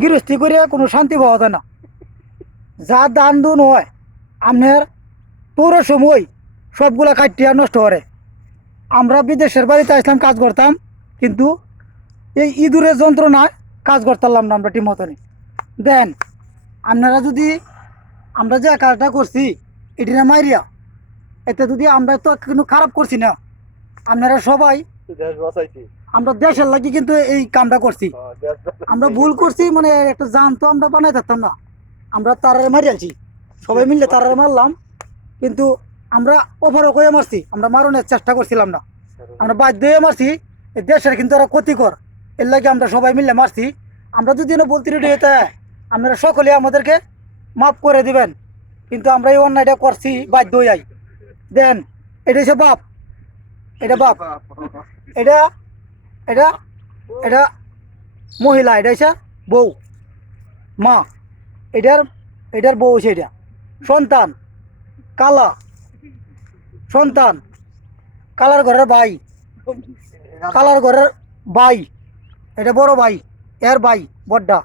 গৃহস্থী করে কোনো শান্তি পাওয়া যায় না। যা দান দুন হয় আপনার পুরো সময় সবগুলা কাটিয়া নষ্ট করে। আমরা বিদেশের বাড়িতে আসলাম, কাজ করতাম, কিন্তু এই ইঁদুরের যন্ত্রণায় কাজ করতাম না আমরা ঠিক মতনই। দেন আপনারা যদি আমরা যে কাজটা করছি এটা মাইরিয়া, এতে যদি আমরা তো কিন্তু খারাপ করছি না, আপনারা সবাই আমরা দেশের লাগি কিন্তু এই কামটা করছি। আমরা ভুল করছি, মানে একটা জান তো আমরা বানাই থাকতাম না, আমরা তারারে মারি আলছি, সবাই মিললে তারারে মারলাম, কিন্তু আমরা ওভারও করে মারছি, আমরা মারণের চেষ্টা করছিলাম না, আমরা বাধ্য হয়ে মারছি। এই দেশের কিন্তু ওরা ক্ষতিকর, এর লাগে আমরা সবাই মিলে মারছি। আমরা যদি বলতে রেডি হইতে আপনারা সকলে আমাদেরকে মাফ করে দিবেন, কিন্তু আমরা এই অন্যায়টা করছি বাধ্য হই। দেন এটা হচ্ছে বাপ, এটা বাপ, এটা এটা এটা মহিলা, এটা হচ্ছে বউ, মা, এটার এটার বউ হচ্ছে এটা সন্তান, কালা সন্তান, কালার ঘরের ভাই, কালার ঘরের ভাই, এটা বড় ভাই, এর ভাই বড়টা,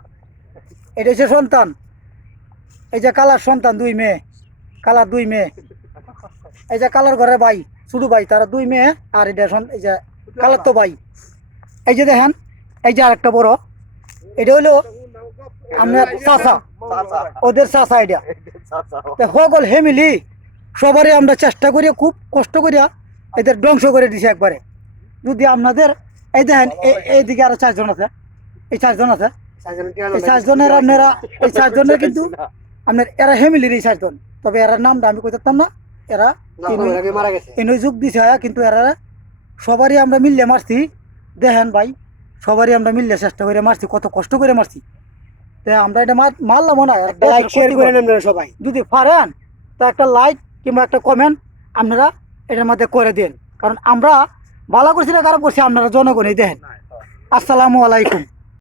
এটা হচ্ছে সন্তান। এই যে কালার সন্তান, দুই মেয়ে, কালার দুই মেয়ে, এই যে কালার ঘরের ভাই ছোট ভাই, তারা দুই মেয়ে, আর এটা এই যে কালার তো ভাই। এই যে দেখেন, এই যে আরেকটা বড়, এটা হলো আপনার চাচা, ওদের চাচা। এটা সকল ফ্যামিলি সবারই আমরা চেষ্টা করি, খুব কষ্ট করিয়া এদের ধ্বংস করে দিছি একবারে। যদি আপনাদের এই দেখেন এইদিকে আরো 4 জন আছে, এই 4 জন আছে, এই 4 জনের আপনারা, এই 4 জনের কিন্তু আপনার এরা ফ্যামিলির এই 4 জন, তবে এরার নামটা আমি কই দিতাম না, এরা এনে যোগ দিছে, কিন্তু এরা সবারই আমরা মিললে মারছি। দেখেন ভাই, সবারই আমরা মিললে চেষ্টা করে মারছি, কত কষ্ট করে মারছি। আমরা এটা মারলাম না, লাইক শেয়ার করেন আপনারা সবাই, যদি পারেন তা একটা লাইক কিংবা একটা কমেন্ট আপনারা এটার মধ্যে করে দেন, কারণ আমরা ভালো করছি না খারাপ করছি আপনারা জনগণই দেখেন। আসসালামু আলাইকুম।